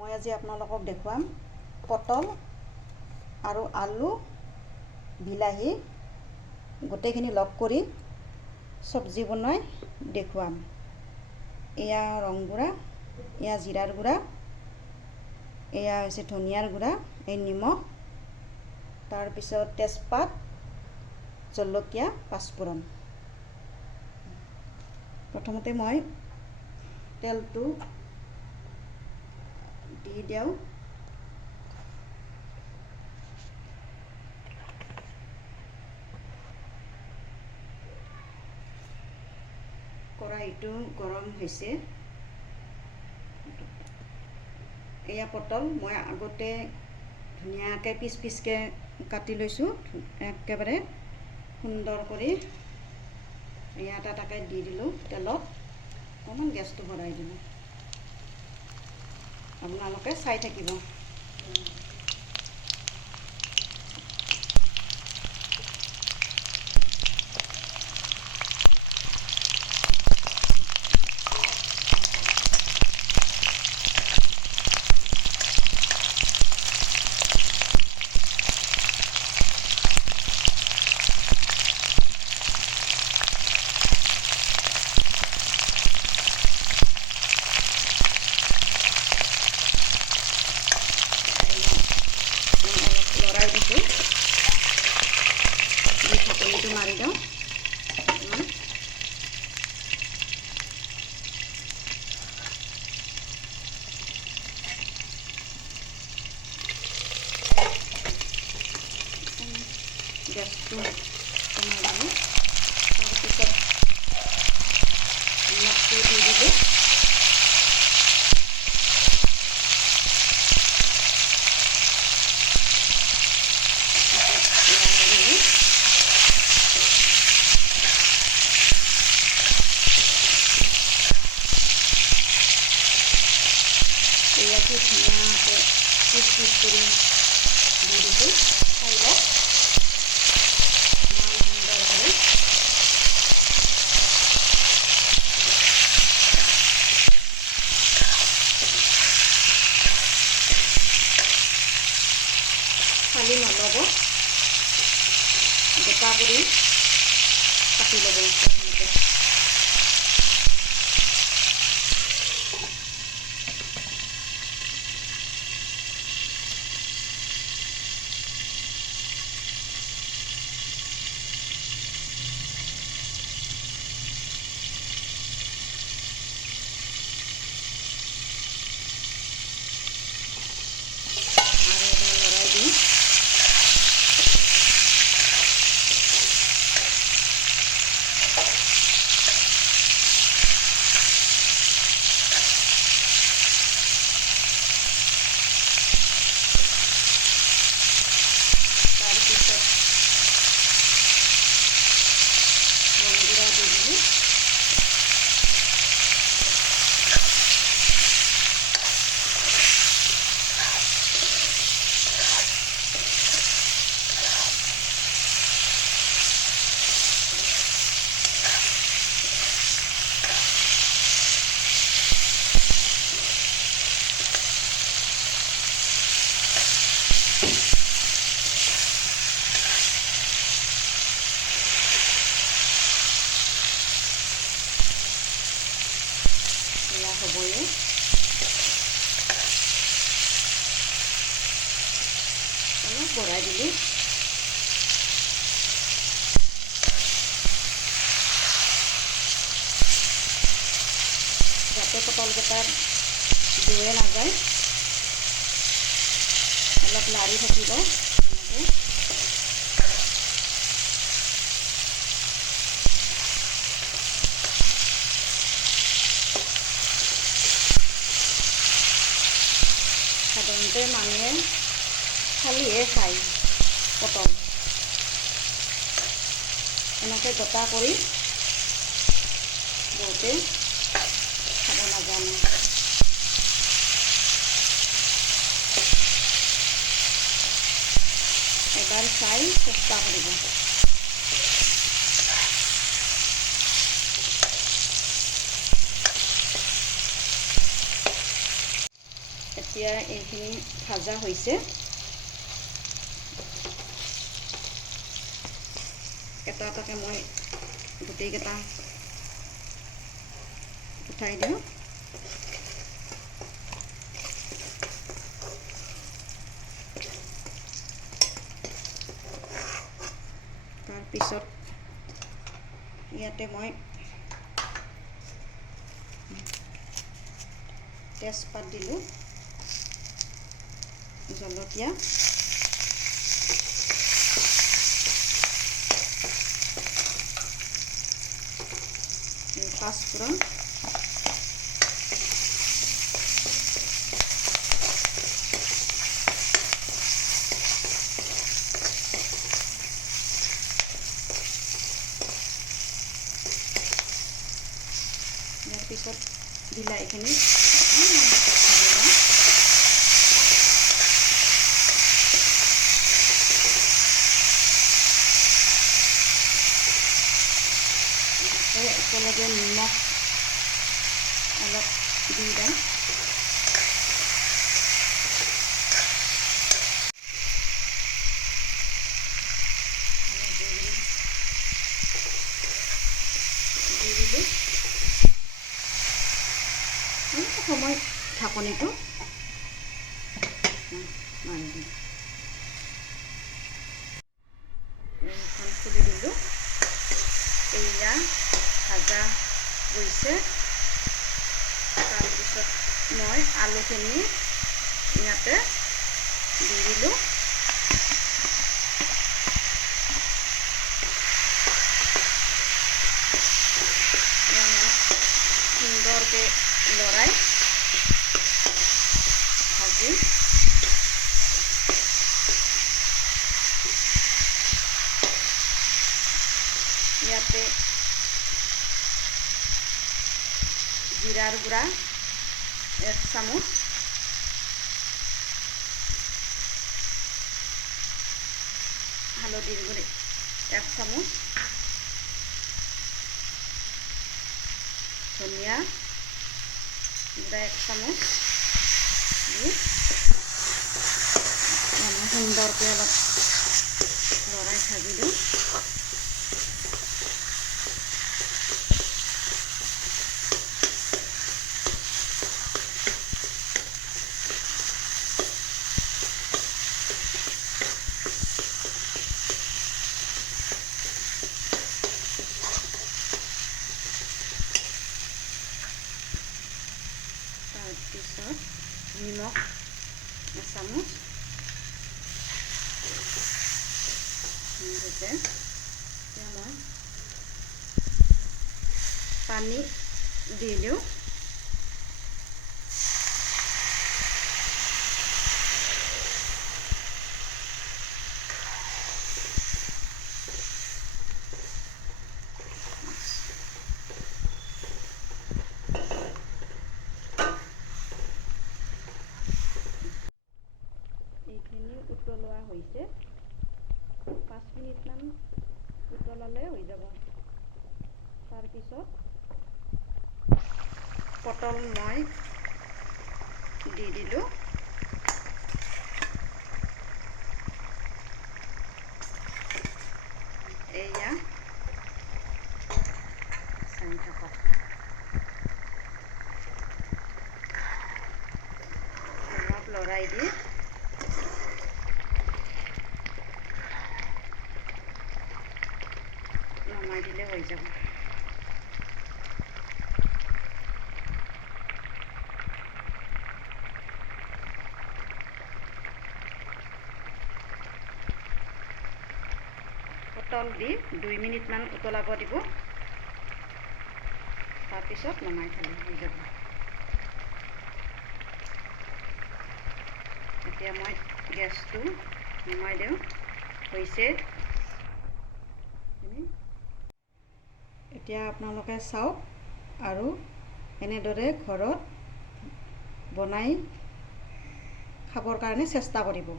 মই আজি আপোনালোকক দেখুৱাম পটল আৰু আলু বিলাহী গোটেইখিনি লগ কৰি চব্জি বনাই দেখুৱাম। এয়া ৰং গুড়া, এয়া জিৰাৰ গুড়া, এয়া হৈছে ধনিয়াৰ গুড়া, এই নিমখ, তাৰপিছত তেজপাত, জলকীয়া, পাঁচফোৰণ। প্ৰথমতে মই তেলটো দি দিওঁ। কড়াইটো গৰম হৈছে। এয়া পটল মই আগতে ধুনীয়াকৈ পিচ পিচকৈ কাটি লৈছোঁ, একেবাৰে সুন্দৰ কৰি। এয়া এটাকে দি দিলোঁ তেলত, অকণমান গেছটো বঢ়াই দিলোঁ। আপোনালোকে চাই থাকিব। লৰাই দিছোঁ, দি ঢাকনিটো মাৰি দিওঁ। গেছটো কমাই দিলোঁ। তাৰপিছত নিমখটো দি দিলোঁ। এয়াকে ধুনীয়াকৈ পিচ পিচ কৰি দি দিছোঁ। খাই লওক, ইমান সুন্দৰ কৰি। ফালি নল'ব, গোটা কৰি কাটি ল'ব প্ৰথমতে। এয়া হ'বয়ে। অলপ বঢ়াই দিলোঁ। যাতে পটলকেইটা দৈয়ে নাযায়, অলপ লাৰি থাকিব এনেকৈ। সাধাৰণতে মানুহে খালিহে খায় পটল, এনেকৈ গোটা কৰি বহুতে খাব নাজানে। এবাৰ চাই চেষ্টা কৰিব। এতিয়া এইখিনি ভাজা হৈছে। এটা এটাকৈ মই গোটেইকেইটা উঠাই দিওঁ। তাৰপিছত ইয়াতে মই তেজপাত দিলোঁ, জলকীয়া, পাঁচফোৰণ, ইয়াৰ পিছত বিলাহীখিনি একেলগে নিমখ অলপ দি দিওঁ। দি দিলোঁ। অলপ সময় ঢাকনিটো মাৰি দিম। এইখন খুলি দিলোঁ। এয়া ভাজা গৈছে। তাৰপিছত মই আলুখিনি ইয়াতে দি দিলোঁ। সুন্দৰকৈ লৰাই ভাজি ইয়াতে জিৰাৰ গুড়া 1 চামুচ, হালধিৰ গুড়ি 1 চামুচ, ধনিয়া গুড়া 1 চামুচ দি সুন্দৰকৈ অলপ লৰাই ভাজি দিওঁ। তাৰপিছত নিমখ 1 চামুচ দিছে। এতিয়া মই পানী দি দিওঁ। এইখিনি উতলোৱা হৈছে। 5 মিনিটমান উতলালে হৈ যাব। তাৰপিছত পটল মই দি দিলোঁ। এয়া চাই থাকক। অলপ লৰাই দি নমাই দিলে হৈ যাব। পটল দি 2 মিনিটমান উতলাব দিব। তাৰপিছত নমাই থ'লে হৈ যাব। এতিয়া মই গেছটো নমাই দিওঁ। হৈছে। এতিয়া আপোনালোকে চাওক আৰু এনেদৰে ঘৰত বনাই খাবৰ কাৰণে চেষ্টা কৰিব।